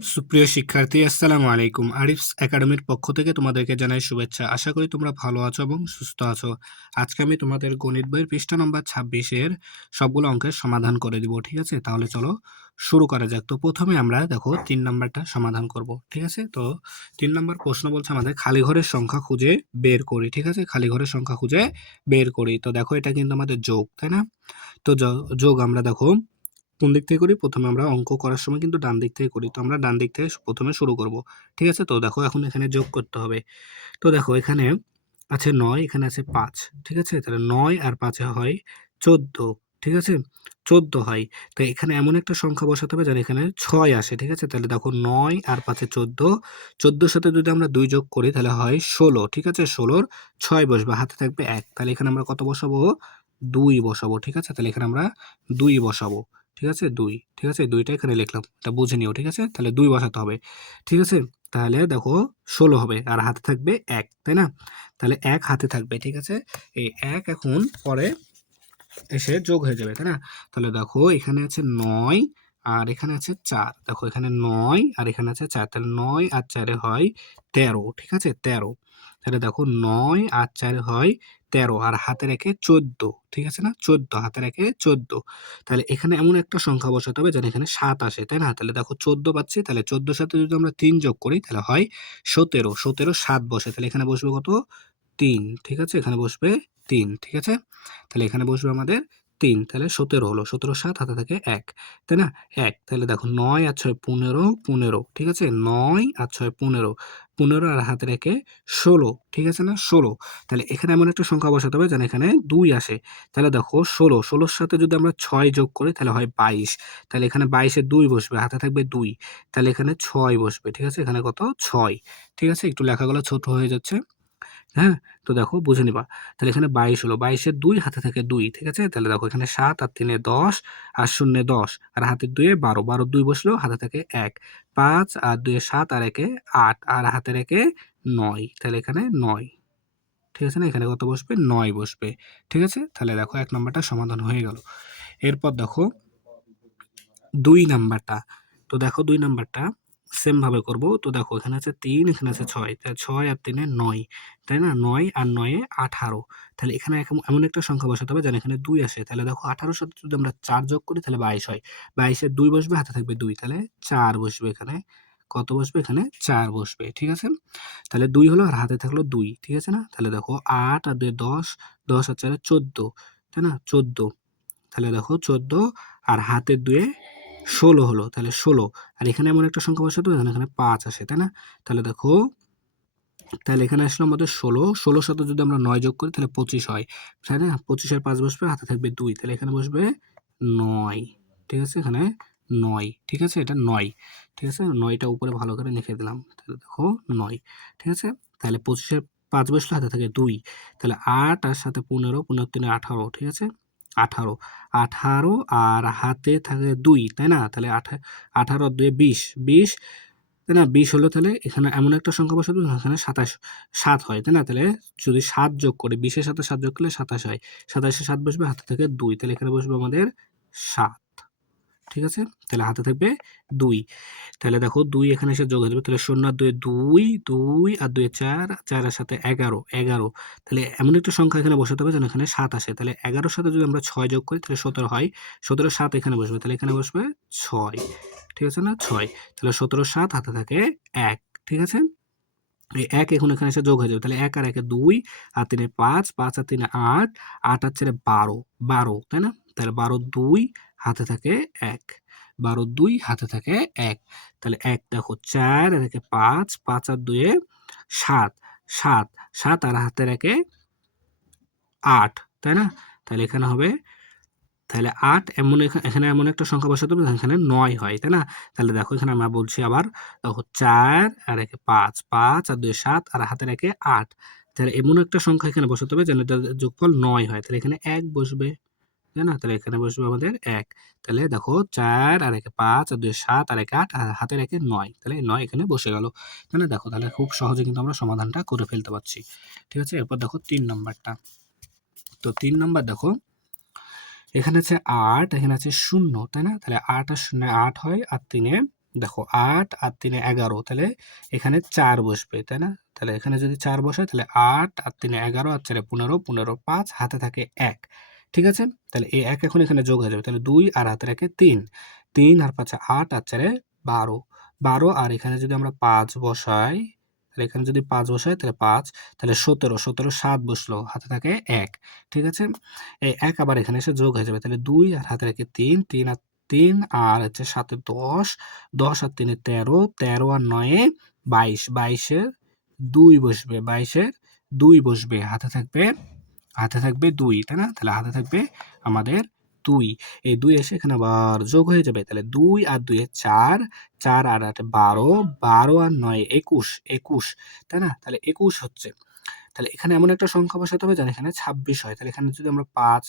সুপ্রিয় শিক্ষার্থী, আসসালামু আলাইকুম। আরিফস একাডেমির পক্ষ থেকে তোমাদেরকে জানাই শুভেচ্ছা। আশা করি তোমরা ভালো আছো এবং সুস্থ আছো। আজকে আমি তোমাদের গণিত বইয়ের পৃষ্ঠা নম্বর 26-এর সবগুলো অঙ্কের সমাধান করে দিব। ঠিক আছে, তাহলে চলো শুরু করা যাক। তো প্রথমে আমরা দেখো 3 নাম্বারটা সমাধান করব। ঠিক আছে, তো 3 নাম্বার প্রশ্ন বলছে আমাদের খালি ঘরের সংখ্যা খুঁজে বের করি। ঠিক আছে, খালি ঘরের সংখ্যা খুঁজে বের করি। তো দেখো এটা কিন্তু আমাদের যোগ, তাই না? তো যোগ আমরা দেখো কোন দিক থেকে করি? প্রথমে আমরা অঙ্ক করার সময় কিন্তু ডান দিক থেকে করি। তো আমরা ডান দিক থেকে প্রথমে শুরু করব। ঠিক আছে? তো দেখো এখন এখানে যোগ করতে হবে। তো দেখো এখানে আছে ৯, এখানে আছে ৫। ঠিক আছে? তাহলে ৯ আর ৫ এ হয় ১৪। ঠিক আছে? ১৪ হয়। তো এখানে এমন একটা সংখ্যা বসাতে হবে যেন এখানে ৬ আসে। ঠিক আছে? তাহলে দেখো ৯ আর ৫ এ ১৪। ১৪ র সাথে যদি আমরা ২ যোগ করি তাহলে হয় ১৬। ঠিক আছে? ১৬ র ৬ বসবে। হাতে থাকবে ১। তাহলে এখানে আমরা কত বসাবো? ২ বসাবো। ঠিক আছে? তাহলে এখানে আমরা ২ বসাবো। ঠিক আছে? ২। ঠিক আছে? ২ টা এখানে লিখলাম। এটা বুঝে নিও। ঠিক আছে? তাহলে ২ বসাতে হবে। ঠিক আছে? তাহলে দেখো ১৬ হবে আর হাতে থাকবে ১, তাই না? তাহলে ১ হাতে থাকবে। ঠিক আছে? এই ১ এখন পরে এসে যোগ হয়ে যাবে, তাই না? তাহলে দেখো এখানে আছে ৯ আর এখানে আছে ৪। দেখো এখানে ৯ আর এখানে আছে ৪। তাহলে ৯ আর ৪ এ হয় ১৩। ঠিক আছে? ১৩। তাহলে দেখো ৯ আর ৪ এ হয় ১৩ আর হাতে রেখে ১৪। ঠিক আছে না? ১৪ হাতে রেখে ১৪। তাহলে এখানে এমন একটা সংখ্যা বসাতে হবে যেন এখানে ৭ আসে, তাই না? তাহলে দেখো ১৪ পাচ্ছি। তাহলে ১৪ র সাথে যদি আমরা ৩ যোগ করি তাহলে হয় ১৭। ১৭ ৭ বসে। তাহলে এখানে বসবে কত? ৩। ঠিক আছে? এখানে বসবে ৩। ঠিক আছে? তাহলে এখানে বসবে আমাদের ৩। তাহলে ১৭ হলো। ১৭ ৭ হাতে থাকে ১, তাই না? ১। তাহলে দেখো ৯ আর ৬ ১৫, ১৫। ঠিক আছে? ৯ আর ৬ ১৫। ১৫ আর হাতে রেখে ১৬। ঠিক আছে না? ১৬। তাহলে এখানে এমন একটা সংখ্যা বসাতে হবে যেন এখানে ২ আসে। তাহলে দেখো ১৬, ১৬ র সাথে যদি আমরা ৬ যোগ করি তাহলে হয় ২২। তাহলে এখানে ২২ এ ২ বসবে, হাতে থাকবে ২। তাহলে এখানে ৬ বসবে। ঠিক আছে? এখানে কত? ৬। ঠিক আছে? একটু লেখাগুলো ছোট হয়ে যাচ্ছে। হ্যাঁ? তো দেখো বুঝে নিবা। তাহলে এখানে ২২ হলো। ২২ এর ২ হাতে থাকে ২। ঠিক আছে? তাহলে দেখো এখানে ৭ আর ৩ এ ১০ আর ০ এ ১০ আর হাতের ২ এ ১২। ১২ ২ বসলেও হাতে থাকে ১। ৫ আর ২ এ ৭ আর ১ এ ৮ আর হাতে রেখে ৯। তাহলে এখানে ৯। ঠিক আছে না? এখানে কত বসবে? ৯ বসবে। ঠিক আছে? তাহলে দেখো ১ নাম্বারটা সমাধান হয়ে গেল। এরপর দেখো ২ নাম্বারটা। তো দেখো ২ নাম্বারটা সেম ভাবে করব। তো দেখো এখানে আছে ৩, এখানে আছে ৬। তাহলে ৬ আর ৩ এ ৯, তাই না? ৯ আর ৯ এ ১৮। তাহলে এখানে এমন একটা সংখ্যা বসাতে হবে যেন এখানে ২ আসে। তাহলে দেখো ১৮ র সাথে যদি আমরা ৪ যোগ করি তাহলে ২২ হয়। ২২ এ ২ বসবে, হাতে থাকবে ২। তাহলে ৪ বসবে এখানে। কত বসবে? এখানে ৪ বসবে। ঠিক আছে? তাহলে ২ হলো আর হাতে থাকলো ২। ঠিক আছে না? তাহলে দেখো ৮ আর ২ এ ১০, ১০ আর ৪ এ ১৪, তাই না? ১৪। তাহলে দেখো ১৪ আর হাতের ২ এ ১৬ হলো। তাহলে ১৬ আর এখানে এমন একটা সংখ্যা বসাতে হবে যেন এখানে ৫ আসে, তাই না? তাহলে দেখো তাহলে এখানে আসলো আমাদের ১৬। ১৬ র সাথে যদি আমরা ৯ যোগ করি তাহলে ২৫ হয়। তাই না? ২৫ এর ৫ বসবে, হাতে থাকবে ২। তাহলে এখানে বসবে ৯। ঠিক আছে? এখানে ৯। ঠিক আছে? এটা ৯। ঠিক আছে? ৯ টা উপরে ভালো করে লিখে দিলাম। তাহলে দেখো ৯। ঠিক আছে? তাহলে ২৫ এর ৫ বসলে হাতে থাকে ২। তাহলে ৮ আর সাথে ১৫, ১৫ ৩ এ ১৮। ঠিক আছে? ১৮। ১৮ আর হাতে থাকে ২, তাই না? তাহলে ১৮ আর ২ এ ২০। ২০, তাই না? ২০ হলো। তাহলে এখানে এমন একটা সংখ্যা বসাতে হবে এখানে ৭ হয়, তাই না? তাহলে যদি ৭ যোগ করি, ২০ এর সাথে ৭ যোগ করলে ২৭ হয়। ২৭ এ ৭ বসবে, হাতে থাকে ২। তাহলে এখানে বসবে আমাদের ৭। ঠিক আছে? তাহলে হাতে থাকবে ২। তাহলে দেখো ২ এখানে এসে যোগ হয়ে যাবে। তাহলে ০ আর ২ এ ২, ২ আর ২ এ ৪, ৪ এর সাথে ১১, ১১। তাহলে এমন একটা সংখ্যা এখানে বসাতে হবে যেন এখানে ৭ আসে। তাহলে ১১ র সাথে যদি আমরা ৬ যোগ করি তাহলে ১৭ হয়। ১৭ ৭ এখানে বসবে। তাহলে এখানে বসবে ৬। ঠিক আছে না? ৬। তাহলে ১৭ ৭ হাতে থাকে ১। ঠিক আছে? এই ১ এখন এখানে এসে যোগ হয়ে যাবে। তাহলে ১ আর ১ এ ২ আর ৩ এ ৫, ৫ আর ৩ এ ৮, ৮ আর ৪ এ ১২, ১২, তাই না? তাহলে ১২ ২ হাতে থাকে ১। ১২ ২ হাতে থাকে ১। তাহলে ১ দেখো ৪ আর ১ এ ৫, ৫ আর ২ এ ৭, ৭, ৭ আর হাতের ১ এ ৮, তাই না? তাহলে এখানে হবে, তাহলে ৮ এমন এখানে এমন একটা সংখ্যা বসাতে হবে এখানে ৯ হয়, তাই না? তাহলে দেখো এখানে আমরা বলছি আবার দেখো ৪ আর ১ এ ৫, ৫ আর ২ এ ৭ আর হাতের ১ এ ৮। তাহলে এমন একটা সংখ্যা এখানে বসাতে হবে যেন এটার যোগফল ৯ হয়। তাহলে এখানে ১ বসবে, তাই না? তাহলে এখানে বসবে আমাদের ১। তাহলে দেখো ৪ আর ১ এ ৫ আর ২ এ ৭ আর ১ এ ৮ আর হাতের ১ এ ৯। তাহলে ৯ এখানে বসে গেল। তাই না? দেখো তাহলে খুব সহজে কিন্তু আমরা সমাধানটা করে ফেলতে পারছি। ঠিক আছে? এরপর দেখো ৩ নাম্বারটা। তো ৩ নাম্বার দেখো এখানে আছে ৮, এখানে আছে ০, তাই না? তাহলে ৮ আর ০ ৮ হয় আর ৩ এ দেখো ৮ আর ৩ ১১, তাহলে এখানে ৪ বসবে, তাই না? তাহলে এখানে যদি ৪ বসাই তাহলে ৮ আর ৩ ১১ আর ৪ ১৫, ১৫ ৫, হাতে থাকে ১। ঠিক আছে? তাহলে এই ১ এখন এখানে যোগ হয়ে যাবে। তাহলে ২ আর হাতে রাখে ৩। ৩ আর ৫ ৮ আর ৪ ১২। ১২ আর এখানে যদি আমরা ৫ বসাই, তাহলে এখানে যদি ৫ বসাই তাহলে ৫, তাহলে ১৭, ১৭ ৭ বসলো, হাতে থাকে ১। ঠিক আছে? এই ১ আবার এখানে এসে যোগ হয়ে যাবে। তাহলে ২ আর হাতে রেখে ৩, ৩ আর হচ্ছে ৭ এ ১০, ১০ আর ৩ এ ১৩, ১৩ আর ৯ এ ২২, ২২ এর ২ বসবে, ২২ এর ২ বসবে। হাতে থাকবে ২, তাই না? তাহলে হাতে থাকবে আমাদের ২। এই ২ এসে এখানে আবার যোগ হয়ে যাবে। তাহলে ২ আর ২ এ ৪, ৪ আর ৮ এ ১২, ১২ আর ৯ এ ২১, ২১, তাই না? তাহলে ২১ হচ্ছে। তাহলে এখানে এমন একটা সংখ্যা বসাতে হবে যেন এখানে ২৬ হয়। তাহলে এখানে যদি আমরা ৫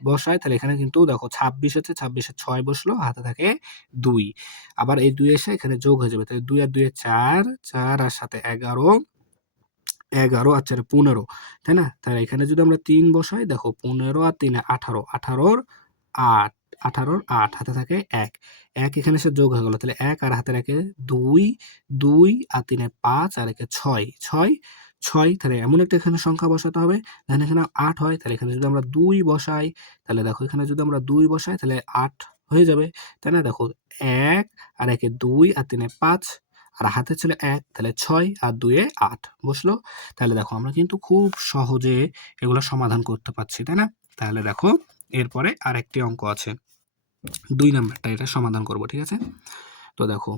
বসাই তাহলে এখানে কিন্তু দেখো ২৬ হচ্ছে, ২৬ এ ৬ বসলো, হাতে থাকে ২। আবার এই ২ এসে এখানে যোগ হয়ে যাবে। তাহলে ২ আর ২ এ ৪, ৪ আর ৭ এ ১১, ১১ আর ৪ এ ১৫, তাই না? তাহলে এখানে যদি আমরা ৩ বসাই, দেখো ১৫ আর ৩ এ ১৮, ১৮ ৮, ১৮ ৮, হাতে থাকে ১। ১ এখানে এসে যোগ হয়ে গেল। তাহলে ১ আর হাতে রাখে ২, ২ আর ৩ এ ৫ আর একে ৬, ৬, ৬, তাহলে এমন একটা এখানে সংখ্যা বসাতে হবে যেন এখানে ৮ হয়। তাহলে এখানে যদি আমরা ২ বসাই, তাহলে দেখো এখানে যদি আমরা ২ বসাই তাহলে ৮ হয়ে যাবে, তাই না? দেখো ১ আর একে ২ আর ৩ এ ৫ আর হাতে ছিল ১, তাহলে ৬ আর ২ এ ৮ বসলো। তাহলে দেখো আমরা কিন্তু খুব সহজে এগুলো সমাধান করতে পারছি, তাই না? তাহলে দেখো এরপরে আরেকটি অঙ্ক আছে। ২ নাম্বারটা, এটা সমাধান করব, ঠিক আছে? তো দেখো,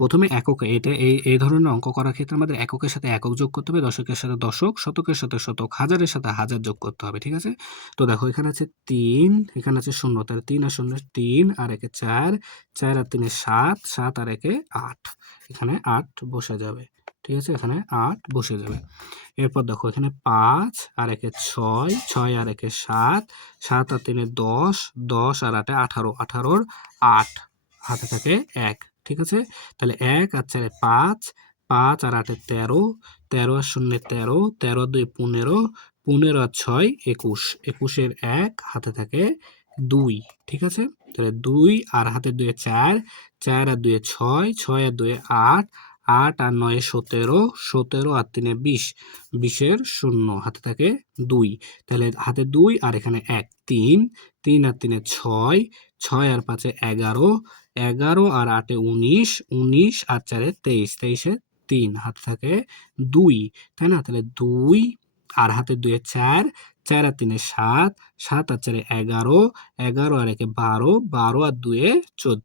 প্রথমে এককে, এটা এই ধরনের অঙ্ক করার ক্ষেত্রে আমাদের এককের সাথে একক যোগ করতে হবে, দশকের সাথে দশক, শতকের সাথে শতক, হাজারের সাথে হাজার যোগ করতে হবে, ঠিক আছে? তো দেখো এখানে আছে ৩, এখানে আছে ০, তাহলে ৩ আর ০ ৩ আর একে ৪, ৪ আর ৩ এ ৭, ৭ আর একে ৮, এখানে ৮ বসে যাবে। ঠিক আছে? এখানে ৮ বসে যাবে। এরপর দেখো এখানে ৫ আর একে ৬, ৬ আর একে ৭, ৭ আর ৩ এ ১০, ১০ আর ৮ এ ১৮, ১৮ র ৮, হাতে থাকে ১। ঠিক আছে? তাহলে ১ আর ৪ এ ৫, ৫ আর ৮ এ ১৩, ১৩ আর ০ এ ১৩, ১৩ আর ২ এ ১৫, ১৫ আর ৬ ২১, ২১ এর ১, হাতে থাকে ২। ঠিক আছে? তাহলে ২ আর হাতে ২ এ ৪, ৪ আর ২ এ ৬, ৬ আর ২ এ ৮, ৮ আর ৯ এ ১৭, ১৭ আর ৩ এ ২০, ২০ এর ০, হাতে থাকে ২। তাহলে হাতে ২ আর এখানে ১, ৩, ৩ আর ৩ এ ৬, ৬ আর ৫ এ ১১, ১১ আর ৮ এ ১৯, ১৯ আর ৪ এ ২৩, ২৩ এ ৩, হাতে থাকে ২, তাই না? তাহলে ২ আর হাতে ২ এ ৪, ৪ আর ৩ এ ৭, ৭ আর ৪ এ ১১, ১১ আর একে ১২, ১২ আর ২ এ ১৪,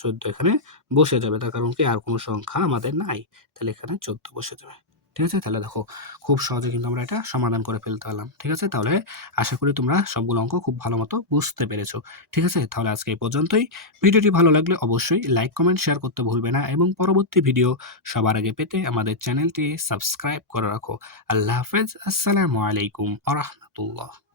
১৪ এখানে বসে যাবে। তার কারণ কি আর কোনো সংখ্যা আমাদের নাই। তাহলে এখানে ১৪ বসে যাবে। ঠিক আছে? তাহলে দেখো খুব সহজে কিন্তু আমরা এটা সমাধান করে ফেলতে পারলাম। ঠিক আছে? তাহলে আশা করি তোমরা সবগুলো অঙ্ক খুব ভালো মতো বুঝতে পেরেছো। ঠিক আছে? তাহলে আজকে এই পর্যন্তই। ভিডিওটি ভালো লাগলে অবশ্যই লাইক, কমেন্ট, শেয়ার করতে ভুলবে না এবং পরবর্তী ভিডিও সবার আগে পেতে আমাদের চ্যানেলটি সাবস্ক্রাইব করে রাখো। আল্লাহ হাফেজ। আসসালামু আলাইকুম ওয়া রাহমাতুল্লাহ।